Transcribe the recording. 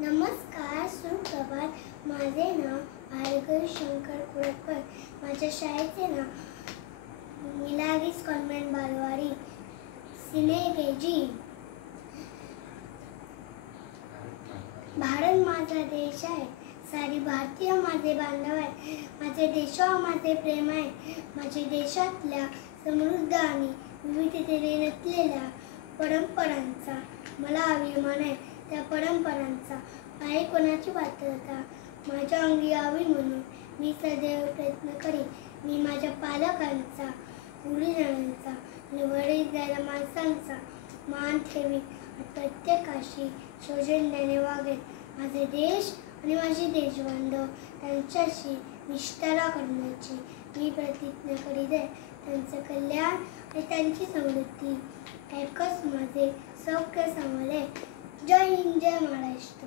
नमस्कार, सुप्रभात. माझे नाव भार्गवी शंकर कुळकर. माझ्या शाळेचे नाव मिलाग्रिस कॉन्व्हेंट बालवाडी, सिनियर KG. भारत माझा देश आहे, सारी भारतीय माझे बांधव आहे. माझे देशावर माझे प्रेम आहे. माझ्या देशातल्या समृद्ध आणि विविधतेने नटलेल्या परंपरांचा मला अभिमान आहे. त्या परंपरांचा आहे कोणाची पात्रता माझ्या अंगी यावी म्हणून मी सदैव प्रयत्न करीन. मी माझ्या पालकांचा, गुरुजनांचा आणि वडीलधाऱ्या माणसांचा मान ठेवीन. प्रत्येकाशी सौजन्याने वागेन. माझे देश आणि माझे देशबांधव त्यांच्याशी निष्ठा करण्याची मी प्रतिज्ञा करीत आहे. त्यांचे कल्याण आणि त्यांची समृद्धी एकच माझे सौख्य सांगले. जय हिंद, जय महाराष्ट्र.